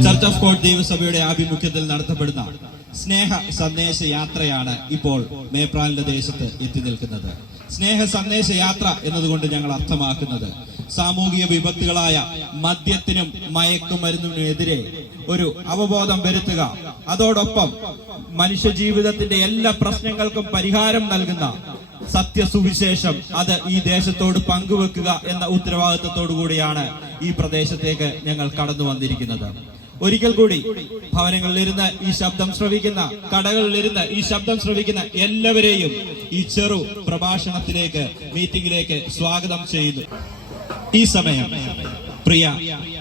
Church of coat ദേവസഭയുടെ ആഭിമുഖ്യത്തിൽ നടത്തപ്പെടുന്ന സ്നേഹ സന്ദേശ യാത്രയാണ് ഇപ്പോൾ മേപ്രാലിന്റെ ദേശത്ത് എത്തി നിൽക്കുന്നത്. സ്നേഹ സന്ദേശ യാത്ര എന്നതുകൊണ്ട് ഞങ്ങൾ അർത്ഥമാക്കുന്നത് സാമൂഹിക വിപത്തുകളായ മദ്യത്തിനും മയക്കുമരുന്നിനുമെതിരെ ഒരു അവബോധം വരുത്തുക. അതോടൊപ്പം മനുഷ്യ ജീവിതത്തിന്റെ എല്ലാ പ്രശ്നങ്ങൾക്കും പരിഹാരം നൽകുന്ന സത്യസുവിശേഷം അത് ഈ ദേശത്തോട് പങ്കുവെക്കുക എന്ന ഉത്തരവാദിത്തത്തോടു കൂടിയാണ് ഈ പ്രദേശത്തേക്ക് ഞങ്ങൾ കടന്നു വന്നിരിക്കുന്നത്. ഒരിക്കൽ കൂടി ഭവനങ്ങളിലിരുന്ന് ഈ ശബ്ദം ശ്രവിക്കുന്ന കടകളിലിരുന്ന് ഈ ശബ്ദം ശ്രവിക്കുന്ന എല്ലാവരെയും ഈ ചെറു പ്രഭാഷണത്തിലേക്ക് മീറ്റിംഗിലേക്ക് സ്വാഗതം ചെയ്യുന്നു. ഈ സമയം പ്രിയ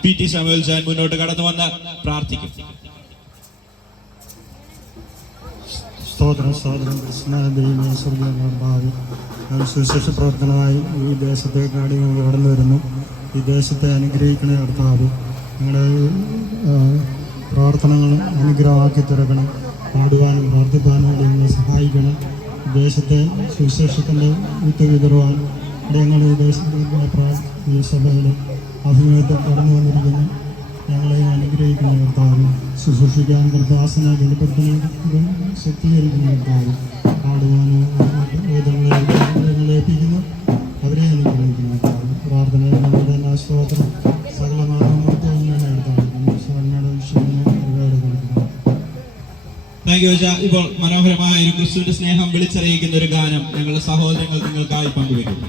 പി ടി ശമുൽ ജാൻ മുന്നോട്ട് കടന്നു വന്ന് പ്രാർത്ഥിക്കും. സ്തോത്രം സ്തോത്രം. സുവിശേഷ പ്രവർത്തനമായി ഈ ദേശത്തേക്ക് ഞങ്ങൾ കടന്നു വരുന്നു. ഈ ദേശത്തെ അനുഗ്രഹിക്കണേ കർത്താവ്. നിങ്ങളുടെ പ്രവർത്തനങ്ങൾ അനുഗ്രഹമാക്കി തുറക്കണം. പാടുവാനും പ്രാർത്ഥിപ്പാനും വേണ്ടി നിങ്ങളെ സഹായിക്കണം. ദേശത്തെ സുവിശേഷത്തിന്റെ വിത്ത് വിതറുവാൻ ഞങ്ങൾ ഈ ദേശത്തെ പ്രാ- ഈ സഭയുടെ അഭിമുഖത്തിൽ കടന്നു വന്നിരിക്കുന്നു. ഞങ്ങളെ അനുഗ്രഹിക്കുന്ന കർത്താവ് ശുശ്രൂഷിക്കാൻ കർത്താസന വെളിപ്പെടുത്തുന്ന ശക്തീകരിക്കുന്ന കർത്താവ് പാടുവാനും ഏൽപ്പിക്കുന്നു. അവരെ അനുഗ്രഹിക്കുന്ന കർത്താവ് പ്രാർത്ഥനയിൽ നമ്മുടെ ആശ്വാസം യു ഇപ്പോൾ മനോഹരമായ ഒരു ക്രിസ്തുവിന്റെ സ്നേഹം വിളിച്ചറിയിക്കുന്ന ഒരു ഗാനം ഞങ്ങളുടെ സഹോദരങ്ങൾ നിങ്ങൾക്കായി പങ്കുവെക്കുന്നു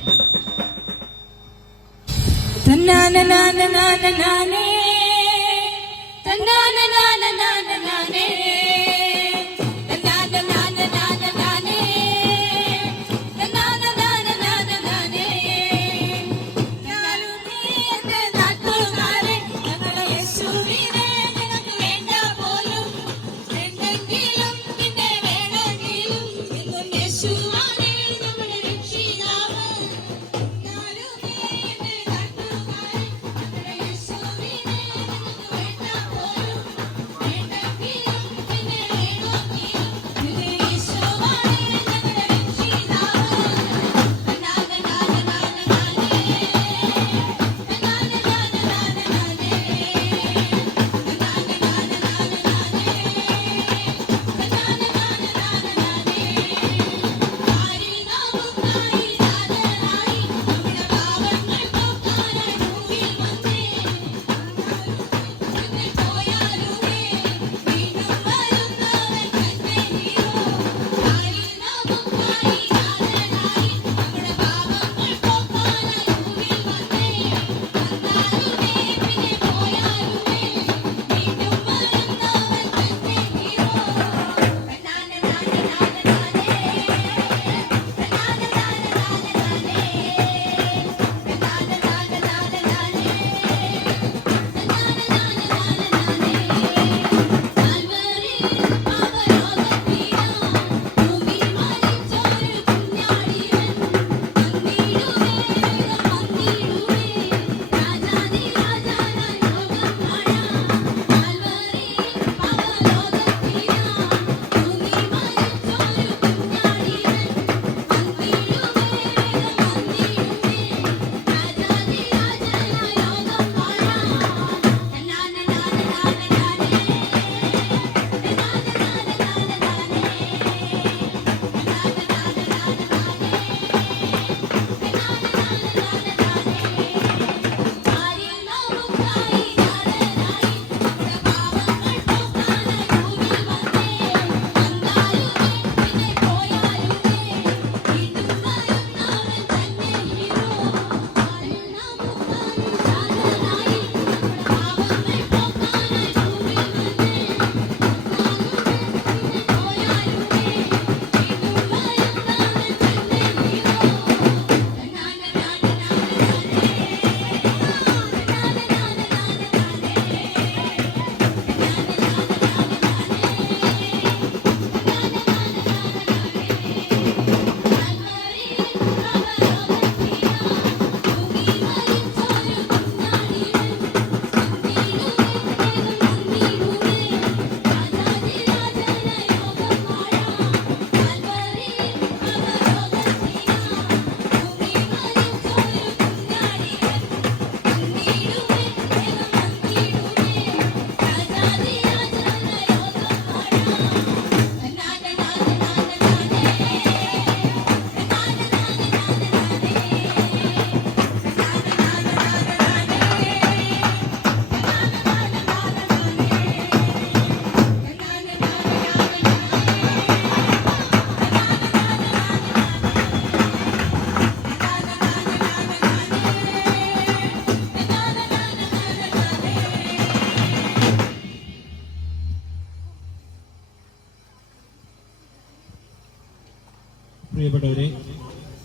പ്രിയപ്പെട്ടവരെ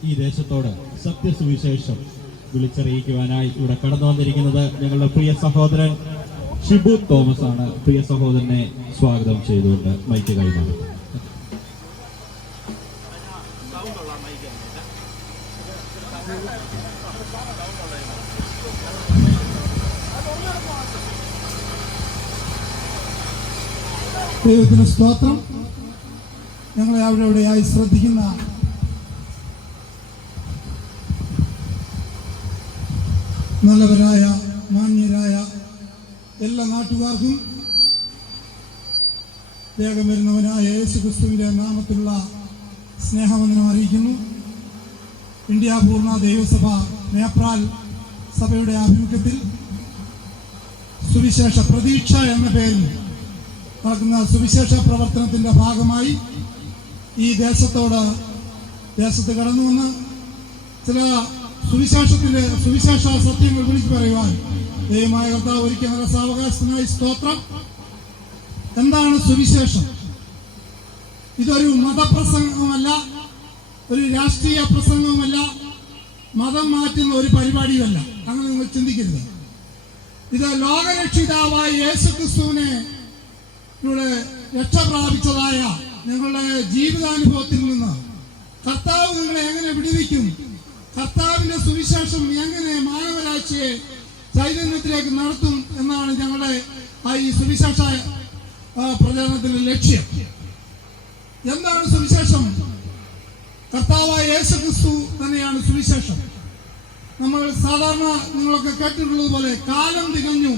ഈ ദേശത്തോട് സത്യസുവിശേഷം വിളിച്ചറിയിക്കുവാനായി ഇവിടെ കടന്നു വന്നിരിക്കുന്നത് ഞങ്ങളുടെ പ്രിയ സഹോദരൻ ഷിബു തോമസ് ആണ് പ്രിയ സഹോദരനെ സ്വാഗതം ചെയ്തുകൊണ്ട് മൈക്ക് കൈമാറി. ദൈവത്തിന് സ്തോത്രം. ഞങ്ങളെ അവിടെ ആയി ശ്രദ്ധിക്കുന്ന നല്ലവരായ മാന്യരായ എല്ലാ നാട്ടുകാർക്കും വേഗം വരുന്നവനായ യേശു ക്രിസ്തുവിന്റെ നാമത്തിലുള്ള സ്നേഹവന്ദനം അറിയിക്കുന്നു. ഇന്ത്യ പൂർണ ദൈവസഭ നേപ്രാൽ സഭയുടെ ആഭിമുഖ്യത്തിൽ സുവിശേഷ പ്രതീക്ഷ എന്ന പേരിൽ നടക്കുന്ന സുവിശേഷ പ്രവർത്തനത്തിന്റെ ഭാഗമായി ഈ ദേശത്തോട് ദേശത്ത് കടന്നു വന്ന് ചില സുവിശേഷത്തിന്റെ സുവിശേഷ സത്യങ്ങൾ വിളിച്ചു പറയുവാൻ ദൈവമായ കർത്താവ് ഒരിക്കൽ നല്ല സാവകാശത്തിനായി സ്തോത്രം. എന്താണ് സുവിശേഷം? ഇതൊരു മതപ്രസംഗമല്ല ഒരു രാഷ്ട്രീയ പ്രസംഗവുമല്ല മതം മാറ്റുന്ന ഒരു പരിപാടിയുമല്ല. അങ്ങനെ നിങ്ങൾ ചിന്തിക്കരുത്. ഇത് ലോകരക്ഷിതാവായ യേശു ക്രിസ്തുവിനെ രക്ഷ പ്രാപിച്ചതായ നിങ്ങളുടെ ജീവിതാനുഭവത്തിൽ നിന്ന് കർത്താവ് നിങ്ങളെ എങ്ങനെ വിടുവിക്കും കർത്താവിന്റെ സുവിശേഷം എങ്ങനെ മാനവരാശിയെ ചൈതന്യത്തിലേക്ക് നടത്തും എന്നാണ് ഞങ്ങളുടെ ആ ഈ സുവിശേഷ പ്രചരണത്തിന്റെ ലക്ഷ്യം. എന്താണ് സുവിശേഷം? കർത്താവായ യേശു ക്രിസ്തു തന്നെയാണ് സുവിശേഷം. നമ്മൾ സാധാരണ നിങ്ങളൊക്കെ കേട്ടിട്ടുള്ളത് പോലെ കാലം തികഞ്ഞു.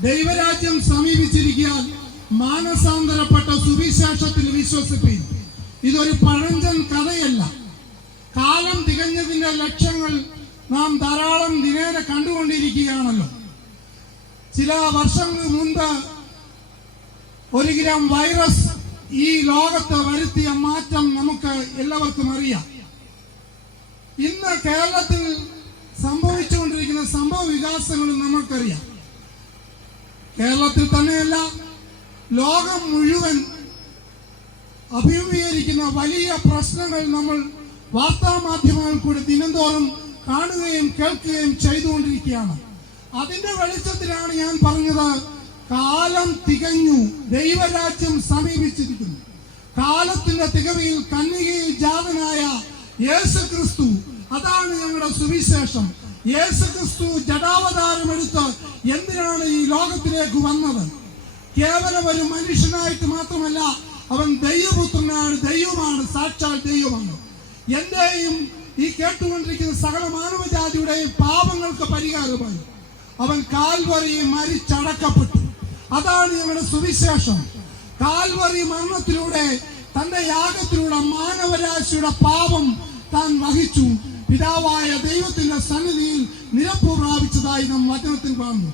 ദൈവരാജ്യം സമീപിച്ചിരിക്കാൻ മാനസാന്തരപ്പെട്ട സുവിശേഷത്തിൽ വിശ്വസിപ്പി. ഇതൊരു പഴഞ്ചൻ കഥയല്ല. കാലം തികഞ്ഞതിന്റെ ലക്ഷ്യങ്ങൾ നാം ധാരാളം ദിനേന കണ്ടുകൊണ്ടിരിക്കുകയാണല്ലോ. ചില വർഷങ്ങൾ മുൻപ് ഒരു ഗ്രാം വൈറസ് ഈ ലോകത്ത് വരുത്തിയ മാറ്റം നമുക്ക് എല്ലാവർക്കും അറിയാം. ഇന്ന് കേരളത്തിൽ സംഭവിച്ചുകൊണ്ടിരിക്കുന്ന സംഭവ വികാസങ്ങൾ നമുക്കറിയാം. കേരളത്തിൽ തന്നെയല്ല ലോകം മുഴുവൻ അഭിമുഖീകരിക്കുന്ന വലിയ പ്രശ്നങ്ങൾ നമ്മൾ വാർത്താ മാധ്യമങ്ങൾ കൂടി ദിനംതോറും കാണുകയും കേൾക്കുകയും ചെയ്തുകൊണ്ടിരിക്കുകയാണ്. അതിന്റെ വെളിച്ചത്തിലാണ് ഞാൻ പറഞ്ഞത് കാലം തികഞ്ഞു ദൈവരാജ്യം സമീപിച്ചിരിക്കുന്നു. കാലത്തിന്റെ തികവിൽ കന്യകയിൽ ജാതനായ യേശു ക്രിസ്തു അതാണ് ഞങ്ങളുടെ സുവിശേഷം. യേശു ക്രിസ്തു ജടാവതാരം എടുത്ത് എന്തിനാണ് ഈ ലോകത്തിലേക്ക് വന്നത്? കേവലം ഒരു മനുഷ്യനായിട്ട് മാത്രമല്ല അവൻ ദൈവപുത്രനാണ് ദൈവമാണ് സാക്ഷാൽ ദൈവമാണ്. എന്റെയും ഈ കേട്ടുകൊണ്ടിരിക്കുന്ന സകല മാനവജാതിയുടെയും പാപങ്ങൾക്ക് പരിഹാരമായി. അവൻ കാൽവറിയിൽ മരിച്ചടക്കപ്പെട്ടു. അതാണ് ഞങ്ങളുടെ സുവിശേഷം. കാൽവറി മരണത്തിലൂടെ തന്റെ യാഗത്തിലൂടെ മാനവരാശിയുടെ പാപം താൻ വഹിച്ചു. പിതാവായ ദൈവത്തിന്റെ സന്നിധിയിൽ നിരപ്പ് പ്രാപിച്ചതായി നാം വചനത്തിൽ കാണുന്നു.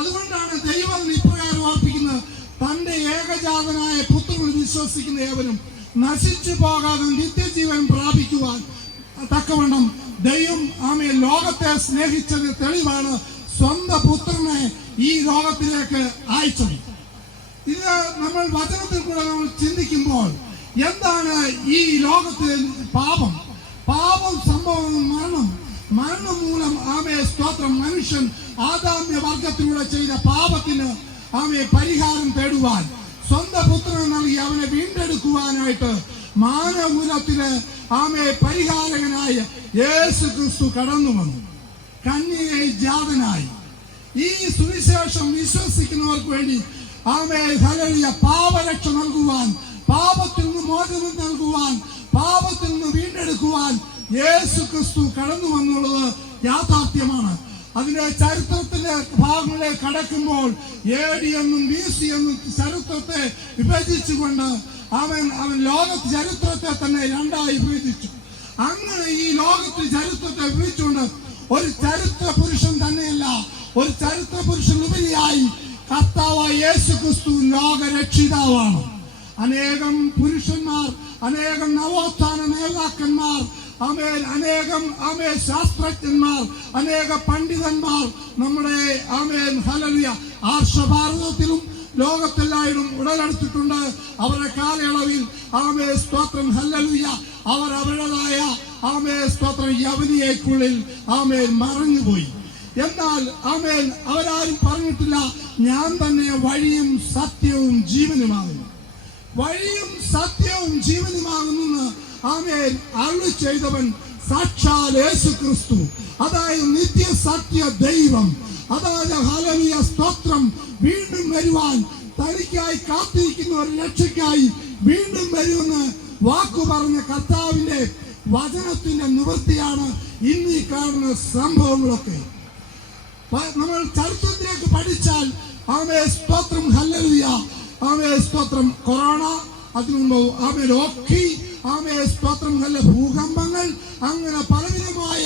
അതുകൊണ്ടാണ് ദൈവം ഇപ്രകാരം അർപ്പിക്കുന്നത് തന്റെ ഏകജാതനായ പുത്രനിൽ വിശ്വസിക്കുന്ന ഏവനും നശിച്ചു പോകാതെ നിത്യജീവൻ പ്രാപിക്കുവാൻ തക്കവണ്ണം ദൈവം ആമെ ലോകത്തെ സ്നേഹിച്ചത് തെളിവാണ് സ്വന്തം പുത്രനെ ഈ ലോകത്തിലേക്ക് അയച്ചത്. ഇത് നമ്മൾ വചനത്തിൽ കൂടെ നമ്മൾ ചിന്തിക്കുമ്പോൾ എന്താണ് ഈ ലോകത്തിൽ പാപം? പാപം സംഭവം മരണം. മരണം മൂലം ആമയെ സ്തോത്രം. മനുഷ്യൻ ആദാമ്യ വർഗത്തിലൂടെ ചെയ്ത പാപത്തിന് ആമയെ പരിഹാരം തേടുവാൻ സ്വന്തം പുത്രനെ നൽകി അവനെ വീണ്ടെടുക്കുവാനായിട്ട് മാനകുലത്തിൽ ആമയെ പരിഹാരകനായ യേശു ക്രിസ്തു കടന്നു വന്നു. കന്യകை ജാതനായി. ഈ സുവിശേഷം വിശ്വസിക്കുന്നവർക്ക് വേണ്ടി ആമേ ഹലലിയ പാപരക്ഷ നൽകുവാൻ പാപത്തിൽ നിന്ന് മോചനം നൽകുവാൻ പാപത്തിൽ നിന്ന് വീണ്ടെടുക്കുവാൻ യേശു ക്രിസ്തു കടന്നു വന്നുള്ളത് യാഥാർത്ഥ്യമാണ്. അതിന്റെ ചരിത്രത്തിന്റെ ഭാഗങ്ങളിലേക്ക് കടക്കുമ്പോൾ എ ഡി എന്നും ബി സി എന്നും ചരിത്രത്തെ വിഭജിച്ചുകൊണ്ട് അവൻ അവൻ ലോക ചരിത്രത്തെ തന്നെ രണ്ടായി വിഭജിച്ചു. അങ്ങനെ ഈ ലോകത്തിൽ ചരിത്രത്തെ വിഭജിച്ചുകൊണ്ട് ഒരു ചരിത്ര പുരുഷൻ തന്നെയല്ല ഒരു ചരിത്ര പുരുഷൻ ഉപരിയായി കർത്താവായ യേശു ക്രിസ്തു ലോകരക്ഷിതാവാണ്. അനേകം പുരുഷന്മാർ അനേകം നവോത്ഥാന നേതാക്കന്മാർ അമേ അനേകം അമേ ശാസ്ത്രജ്ഞന്മാർ അനേക പണ്ഡിതന്മാർ നമ്മുടെ അമേൻ ഹലലിയ ആർഷഭാരതത്തിലും ലോകത്തെല്ലായിടും ഉടലെടുത്തിട്ടുണ്ട്. അവരുടെ കാലയളവിൽ ആമേ സ്തോത്രം ഹല്ലലുയ. അവർ അവരുടേതായ ആമേ സ്തോത്രം യവനിയേക്കുള്ളിൽ ആമേൽ മറഞ്ഞുപോയി. എന്നാൽ ആമേൻ അവരാരും പറഞ്ഞിട്ടില്ല ഞാൻ തന്നെ വഴിയും സത്യവും ജീവനുമാകുന്നു. വഴിയും സത്യവും ജീവനുമാകുന്നു ആമേൻ അരുളി ചെയ്തവൻ സാക്ഷാൽ യേശു ക്രിസ്തു അതായത് നിത്യസത്യ ദൈവം. അതായത് ഹലലിയ സ്തോത്രം വീണ്ടും വരുവാൻ തനിക്കായി കാത്തിരിക്കുന്ന ഒരു രക്ഷയ്ക്കായി വീണ്ടും വരുമെന്ന് വാക്കു പറഞ്ഞ കർത്താവിന്റെ വചനത്തിന്റെ നിവൃത്തിയാണ് ഇന്ന് ഈ കാണുന്ന സംഭവങ്ങളൊക്കെ. നമ്മൾ ചരിത്രത്തിലേക്ക് പഠിച്ചാൽ ആമേ സ്തോത്രം ഹല്ലലിയ. ആമേ സ്തോത്രം കൊറോണ അതിനു ആമേ ഓക്കി ആമേ സ്തോത്രം നല്ല ഭൂകമ്പങ്ങൾ അങ്ങനെ പലവിധമായ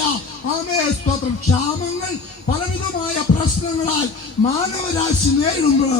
ആമേ സ്തോത്രം ക്ഷാമങ്ങൾ പലവിധമായ പ്രശ്നങ്ങളാൽ മാനവരാശി നേരിടുമ്പോൾ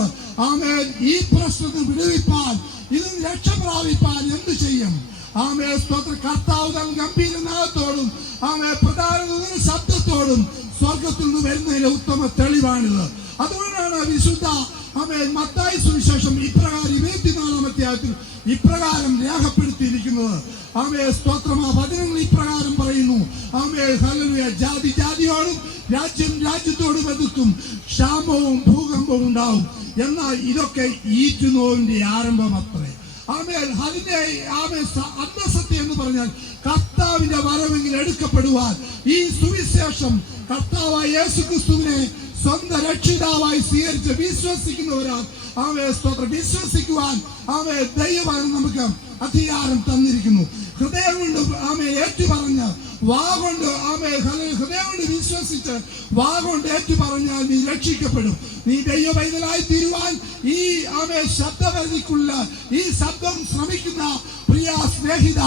ആമേ ഈ പ്രശ്നത്തിൽ വിടുവിപ്പാൻ ഇതിൽ രക്ഷ പ്രാപിപ്പാൻ എന്ത് ചെയ്യും? ആമേ സ്തോത്ര കർത്താവ് തൻ ഗംഭീരനാഥത്തോടും ആമേ പ്രധാന ശബ്ദത്തോടും സ്വർഗത്തിൽ നിന്ന് വരുന്നതിന്റെ ഉത്തമ തെളിവാണിത്. അതുകൊണ്ടാണ് വിശുദ്ധ മത്തായി സുവിശേഷം ഇപ്രകാരം ഇരുപത്തിനാലാം അധ്യായത്തിൽ ഇപ്രകാരം രേഖപ്പെടുത്തിയിരിക്കുന്നത്. ആമേ സ്തോത്രം ആ വചനങ്ങൾ ഇപ്രകാരം പറയുന്നു. ആമേ ഹല്ലേലൂയ ജാതി ജാതിയോടും രാജ്യം രാജ്യത്തോടും എതിർക്കും. ക്ഷാമവും ഭൂകമ്പവും ഉണ്ടാവും. എന്നാൽ ഇതൊക്കെ ഈറ്റുനോവിന്റെ ആരംഭം അത്രേ ആമേൽ അതിന്റെ ആമേ അന്തസത്യ എന്ന് പറഞ്ഞാൽ കർത്താവിന്റെ വരവെങ്കിൽ എടുക്കപ്പെടുവാൻ. ഈ സുവിശേഷം കർത്താവായ യേശു ക്രിസ്തുവിനെ സ്വന്തം രക്ഷിതാവായി സ്വീകരിച്ച് വിശ്വസിക്കുന്ന ഒരാൾ ആമേ സ്തോത്രം. വിശ്വസിക്കുവാൻ ആമേ ദൈവമാണ് നമുക്ക് അധികാരം തന്നിരിക്കുന്നു. ഹൃദയം കൊണ്ട് ആമേ ഏറ്റു പറഞ്ഞ് വാ കൊണ്ട് ആമേ ഹല- ഹൃദയം കൊണ്ട് വിശ്വസിച്ച് വാ കൊണ്ട് ഏറ്റു പറഞ്ഞാൽ നീ രക്ഷിക്കപ്പെടും. നീ ദൈവ പൈതലായി തീരുവാൻ ഈ ആമേ ശബ്ദപരിധിക്കുള്ള ഈ ശബ്ദം ശ്രമിക്കുന്ന പ്രിയ സ്നേഹിത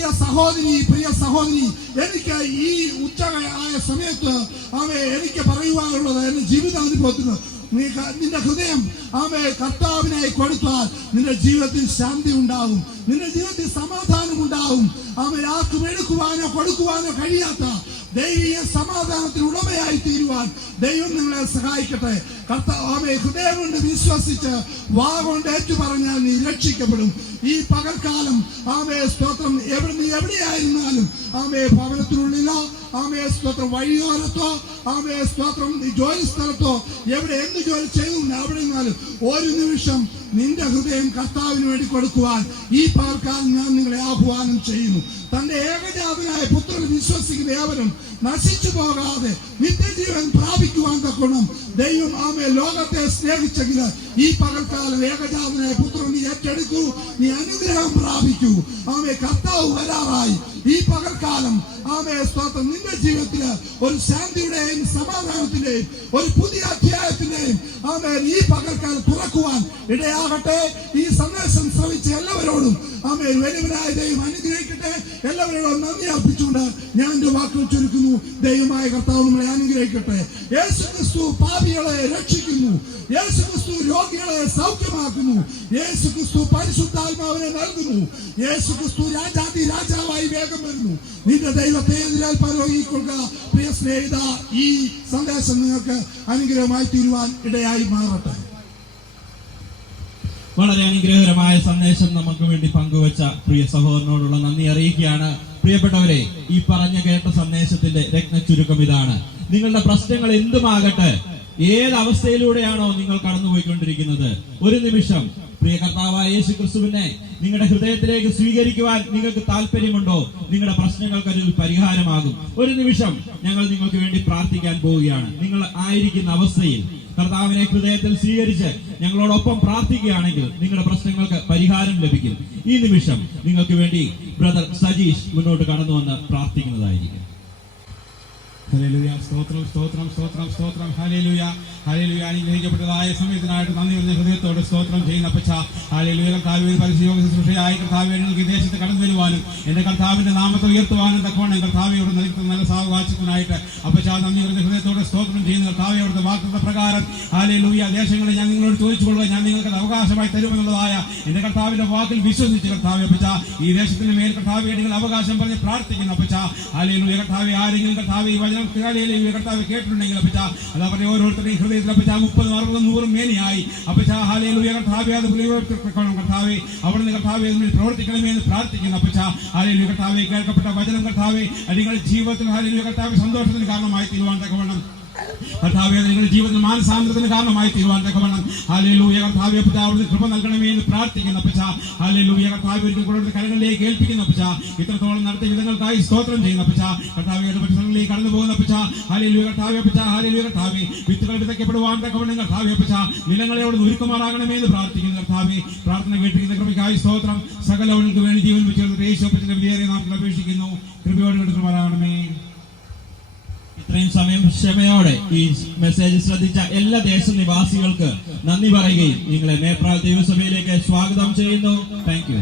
പ്രിയ സഹോദരി പ്രിയ സഹോദരി എനിക്ക് ഈ ഉച്ച ആയ സമയത്ത് അവ എനിക്ക് പറയുവാനുള്ളത് എന്റെ ജീവിതാനുഭവത്തിന്. നീ നിന്റെ ഹൃദയം ആമേ കർത്താവിനായി കൊടുത്താൽ നിന്റെ ജീവിതത്തിൽ ശാന്തി ഉണ്ടാകും. നിന്റെ ജീവിതത്തിൽ സമാധാനം ഉണ്ടാകും. ആമേ ആർക്കും എടുക്കുവാനോ കൊടുക്കുവാനോ കഴിയാത്ത ദൈവീയ സമാധാനത്തിന് ഉടമയായി തീരുവാൻ ദൈവം നിങ്ങളെ സഹായിക്കട്ടെ. കർത്താവേ ഹൃദയം കൊണ്ട് വിശ്വസിച്ച് വാ കൊണ്ട് ഏറ്റു പറഞ്ഞാൽ നീ രക്ഷിക്കപ്പെടും. ഈ പകൽക്കാലം ആമേ സ്തോത്രം എവിടെ നീ എവിടെയായിരുന്നാലും ആമേ ഭവനത്തിനുള്ളിലോ ആമേ സ്തോത്രം വഴിയോരത്തോ ആമേ സ്തോത്രം ജോലി സ്ഥലത്തോ എവിടെ എന്ത് ജോലി ചെയ്യുന്നു അവിടെ നിന്നാലും ഒരു നിമിഷം നിന്റെ ഹൃദയം കർത്താവിന് വേണ്ടി കൊടുക്കുവാൻ ഈ പകൽക്കാലം ഞാൻ നിങ്ങളെ ആഹ്വാനം ചെയ്യുന്നു. തന്റെ ഏകജാതനായ പുത്രൻ വിശ്വസിക്കുന്ന ഏവരും നശിച്ചു പോകാതെ നിത്യജീവൻ പ്രാപിക്കുവാൻ തക്കണം ദൈവം ആമേ ലോകത്തെ സ്നേഹിച്ചെങ്കിൽ ഈ പകൽക്കാലം ഏകജാതനായ പുത്രൻ നീ ഏറ്റെടുക്കൂ നീ അനുഗ്രഹം പ്രാപിക്കൂ. ആമേ കർത്താവ് വരാറായി. ഈ പകൽക്കാലം ആമേ സ്തോത്രം. നിന്റെ ജീവിതത്തിൽ ഒരു ശാന്തിയുടെയും സമാധാനത്തിന്റെയും ഒരു പുതിയ അധ്യായത്തിന്റെയും ആമേ ഈ പകൽക്കാലം തുറക്കുവാൻ ഇടയാകട്ടെ ഈ സന്ദേശം ശ്രവിച്ച എല്ലാവരോടും ആമേ വലിയവനായ ദൈവം അനുഗ്രഹിക്കട്ടെ. എല്ലാവരോടും നന്ദി അർപ്പിച്ചുകൊണ്ട് ഞാൻ എന്റെ വാക്കുകൾ ചുരുക്കുന്നു. ദൈവമായ കർത്താവ് നമ്മളെ അനുഗ്രഹിക്കട്ടെ. യേശു ക്രിസ്തു പാപികളെ രക്ഷിക്കുന്നു. യേശു ക്രിസ്തു രോഗികളെ സൗഖ്യമാക്കുന്നു. യേശു ക്രിസ്തു പരിശുദ്ധാത്മാവിനെ നൽകുന്നു. യേശു ക്രിസ്തു രാജാതി രാജാവായി വേഗം വരുന്നു. നിന്റെ ദൈവത്തെ എതിരാൽ പരോഗിക്കൊള്ളുക പ്രിയ സ്നേഹിത ഈ സന്ദേശം നിങ്ങൾക്ക് അനുഗ്രഹമായി തീരുവാൻ ഇടയായി മാറട്ടെ. വളരെ അനുഗ്രഹകരമായ സന്ദേശം നമുക്ക് വേണ്ടി പങ്കുവച്ച പ്രിയ സഹോദരനോടുള്ള നന്ദി അറിയിക്കുകയാണ്. പ്രിയപ്പെട്ടവരെ ഈ പറഞ്ഞ കേട്ട സന്ദേശത്തിന്റെ രത്ന ചുരുക്കം ഇതാണ്. നിങ്ങളുടെ പ്രശ്നങ്ങൾ എന്തുമാകട്ടെ ഏത് അവസ്ഥയിലൂടെയാണോ നിങ്ങൾ കടന്നുപോയിക്കൊണ്ടിരിക്കുന്നത്? ഒരു നിമിഷം. പ്രിയ കർത്താവായ യേശു ക്രിസ്തുവിനെ നിങ്ങളുടെ ഹൃദയത്തിലേക്ക് സ്വീകരിക്കുവാൻ നിങ്ങൾക്ക് താല്പര്യമുണ്ടോ നിങ്ങളുടെ പ്രശ്നങ്ങൾക്ക് അതിൽ പരിഹാരമാകും. ഒരു നിമിഷം. ഞങ്ങൾ നിങ്ങൾക്ക് വേണ്ടി പ്രാർത്ഥിക്കാൻ പോവുകയാണ്. നിങ്ങൾ ആയിരിക്കുന്ന അവസ്ഥയിൽ കർത്താവിനെ ഹൃദയത്തിൽ സ്വീകരിച്ച് ഞങ്ങളോടൊപ്പം പ്രാർത്ഥിക്കുകയാണെങ്കിൽ നിങ്ങളുടെ പ്രശ്നങ്ങൾക്ക് പരിഹാരം ലഭിക്കും. ഈ നിമിഷം നിങ്ങൾക്ക് വേണ്ടി ബ്രദർ സജീഷ് മുന്നോട്ട് കടന്നു വന്ന് പ്രാർത്ഥിക്കുന്നതായിരിക്കും. ഹല്ലേലൂയ. സ്തോത്രം സ്തോത്രം സ്തോത്രം സ്തോത്രം. ഹലേലുയ ഹലേലുയ അനുഗ്രഹിക്കപ്പെട്ടതായ സമയത്തിനായിട്ട് നന്ദി പറഞ്ഞ ഹൃദയത്തോട് സ്തോത്രം ചെയ്യുന്ന പച്ച ഹല്ലേലൂയ. കർത്താവ് പരിശോധ ശുശ്രൂഷയായി. കർത്താവ് ദേശത്ത് കടന്നു വരുവാനും എന്റെ കർത്താവിന്റെ നാമത്തെ ഉയർത്തുവാനും തക്കവണ്ണം കർത്താവിയോട് നൽകുന്ന നല്ല സാവകാശത്തിനായിട്ട് അപ്പച്ച നന്ദി പറഞ്ഞ ഹൃദയത്തോട് സ്തോത്രം ചെയ്യുന്ന കർത്താവിയോട് വാക്കുന്ന പ്രകാരം ഹല്ലേലൂയ. ദേശങ്ങളെ ഞാൻ നിങ്ങളോട് ചോദിച്ചുകൊള്ളുക ഞാൻ നിങ്ങൾക്ക് അവകാശമായി തരുമെന്നുള്ളതായ എന്റെ കർത്താവിന്റെ വാക്കിൽ വിശ്വസിച്ച് കർത്താവ് അപ്പച്ച. ഈ ദേശത്തിന് മേൽ കർത്താവ് അവകാശം പറഞ്ഞ് പ്രാർത്ഥിക്കുന്നു അപ്പച്ച. ഹല്ലേലൂയ. കർത്താവ് ആരെങ്കിലും കർത്താവ് ഈ വചനം ഹല്ലേലൂയ കർത്താവ് കേട്ടിട്ടുണ്ടെങ്കിൽ അപ്പച്ച അത് പറഞ്ഞ ഓരോരുത്തരുടെയും ഹൃദയത്തിൽ അപ്പച്ച മുപ്പതും അറുപതും നൂറും മേനിയായി. അപ്പച്ച ഹാലയിലൂയ കർത്താവെ അത് പ്രയോഗിക്കണം കർത്താവെ. അവിടുന്ന് കർത്താവെ അതിന് പ്രവർത്തിക്കണമേ എന്ന് പ്രാർത്ഥിക്കുന്നു അപ്പച്ച ഹാലയിൽ കർത്താവെ കേൾക്കപ്പെട്ട വചനം കർത്താവെ. നിങ്ങളുടെ ജീവിതത്തിൽ ഹാലയിൽ കർത്താവെ സന്തോഷത്തിന് കാരണമായി തീരുവാൻ തക്കവണ്ണം. കർത്താവെ നിങ്ങളുടെ ജീവിതത്തിൽ മാനസാന്തരത്തിന് കാരണമായി തീരുവാൻ തക്കവണ്ണം. ഹാലയിലൂയ കർത്താവെ അവിടുന്ന് കൃപ നൽകണമേ എന്ന് പ്രാർത്ഥിക്കുന്ന അപ്പച്ച ഹാലയിലൂയ കർത്താവ് ഒരിക്കൽ കൂടെ കരങ്ങളിലേക്ക് ഏൽപ്പിക്കുന്ന അപ്പച്ച ഇത്രത്തോളം നടത്തിയ വിധങ്ങൾക്കായി സ്തോത്രം ചെയ്യുന്ന അപ്പച്ച കർത്താവെ മറ്റു സ്ഥലങ്ങളിലേക്ക് കടന്നു പോകുന്ന അപ്പച്ച ഹാലയിലൂയ കർത്താവെ അപ്പച്ച ഹാലയിലൂയ കർത്താവെ. വിത്തുകൾ വിതയ്ക്കപ്പെടുവാൻ തക്കവണ്ണം കർത്താവെ അപ്പച്ച നിലങ്ങളെ അവിടുന്ന് ഒരുക്കുമാറാകണമേ എന്ന് പ്രാർത്ഥിക്കുന്നു കർത്താവെ. പ്രാർത്ഥന കേട്ടിരിക്കുന്ന കൃപയ്ക്കായി സ്തോത്രം. സകലവൾക്ക് വേണ്ടി ജീവൻ വെച്ചു യേശു അപ്പച്ചന്റെ വിധിയേറെ നാം അപേക്ഷിക്കുന്നു കൃപയോട് കിട്ടുമാറാകണമേ ഇത്രയും സമയം ക്ഷമയോടെ ഈ മെസ്സേജ് ശ്രദ്ധിച്ച എല്ലാ ദേശ നിവാസികൾക്ക് നന്ദി പറയുകയും നിങ്ങളെ മേപ്രാൽ ദൈവസഭയിലേക്ക് സ്വാഗതം ചെയ്യുന്നു. താങ്ക്